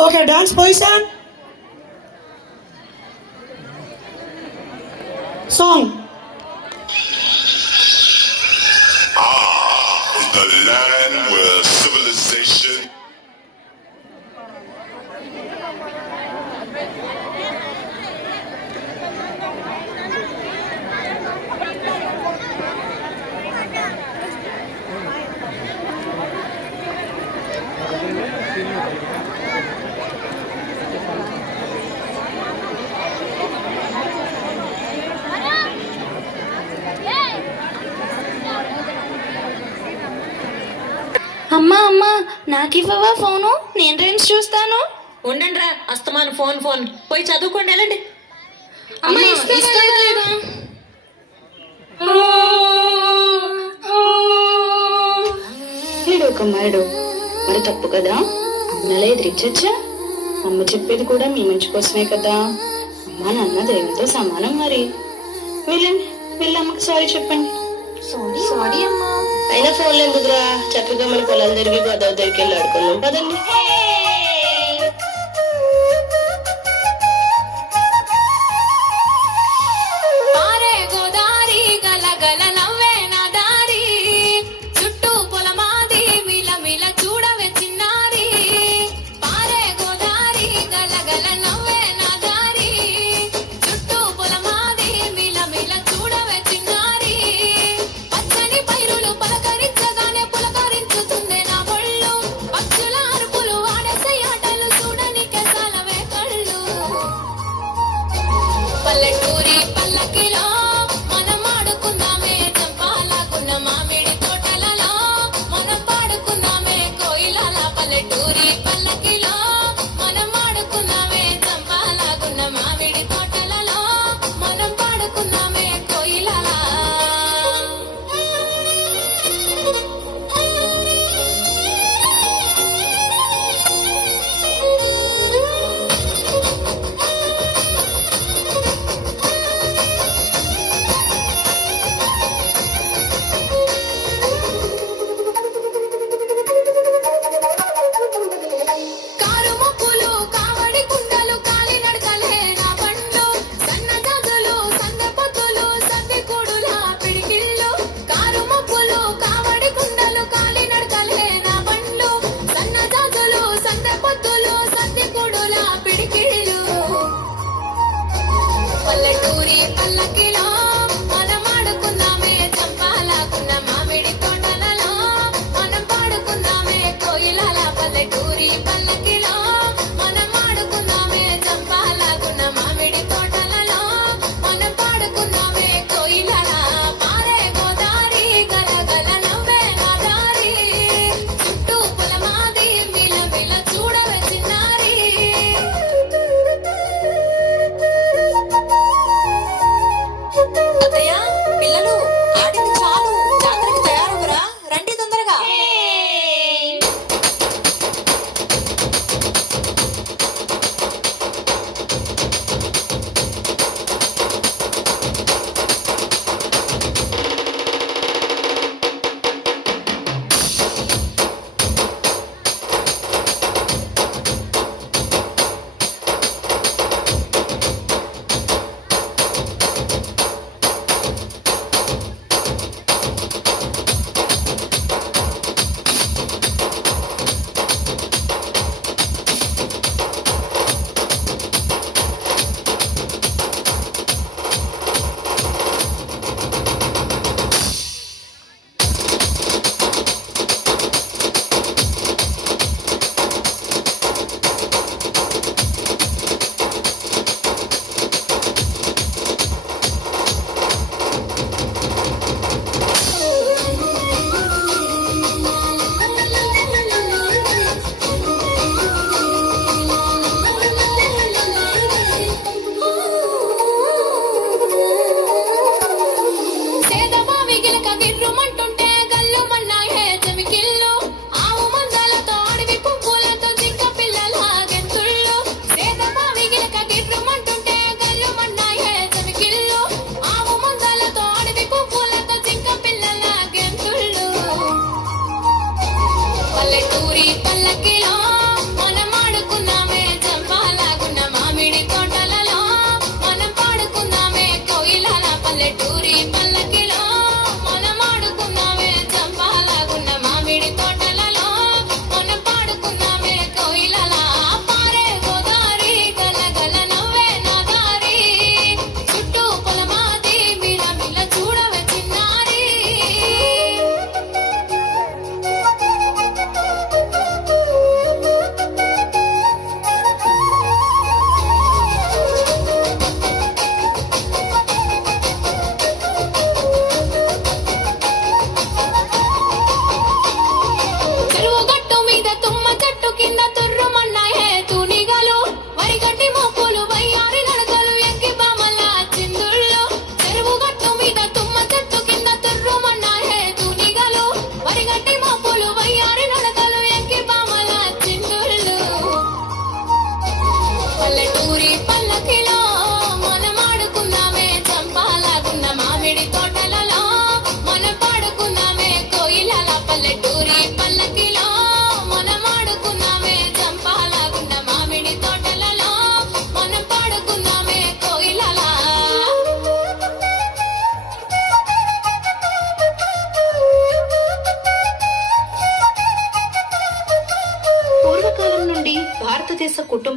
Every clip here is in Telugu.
Okay, dance position. Song. The land where civilization అమ్మా అమ్మా నాకివ్వవా ఫోను? నేను రైమ్స్ చూస్తాను. ఉండండి రా, అస్తమాను ఫోన్ ఫోన్. పోయి చదువుకోండి, వెళ్ళండి. అమ్మా ఇస్తావా లేదా? ఏడోకమ్మాడు మరి తప్పు కదా, అమ్మలా ఎదిరించచ్చా? అమ్మ చెప్పేది కూడా మీ మంచి కోసమే కదా. అమ్మ నాన్న దేవునితో సమానం. మరి వెళ్ళండి, వెళ్ళి అమ్మకి సారీ చెప్పండి. సారీ అమ్మా. అయినా ఫోన్లు ఎందుకురా, చక్కగా మన పొలాలు తిరిగి గోదావరి దగ్గరికి వెళ్ళి ఆడుకున్నాం కదండి.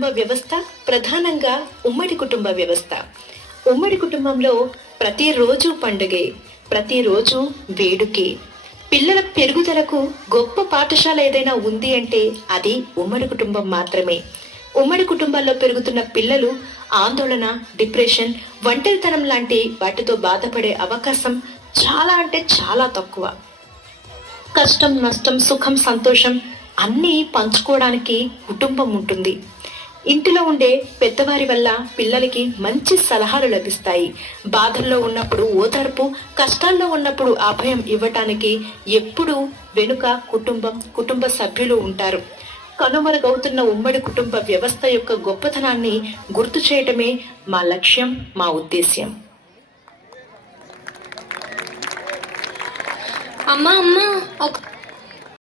కుటుంబ వ్యవస్థ ప్రధానంగా ఉమ్మడి కుటుంబ వ్యవస్థ. ఉమ్మడి కుటుంబంలో ప్రతిరోజు పండుగే, ప్రతిరోజు వేడుకే. పిల్లల పెరుగుదలకు గొప్ప పాఠశాల ఏదైనా ఉంది అంటే అది ఉమ్మడి కుటుంబం మాత్రమే. ఉమ్మడి కుటుంబాల్లో పెరుగుతున్న పిల్లలు ఆందోళన, డిప్రెషన్, ఒంటరితనం లాంటి వాటితో బాధపడే అవకాశం చాలా అంటే చాలా తక్కువ. కష్టం, నష్టం, సుఖం, సంతోషం అన్నీ పంచుకోవడానికి కుటుంబం ఉంటుంది. ఇంటిలో ఉండే పెద్దవారి వల్ల పిల్లలకి మంచి సలహాలు లభిస్తాయి. బాధల్లో ఉన్నప్పుడు ఓదార్పు, కష్టాల్లో ఉన్నప్పుడు అభయం ఇవ్వటానికి ఎప్పుడూ వెనుక కుటుంబ సభ్యులు ఉంటారు. కనుమరుగవుతున్న ఉమ్మడి కుటుంబ వ్యవస్థ యొక్క గొప్పతనాన్ని గుర్తు చేయటమే మా లక్ష్యం, మా ఉద్దేశ్యం. అమ్మా అమ్మా ఒక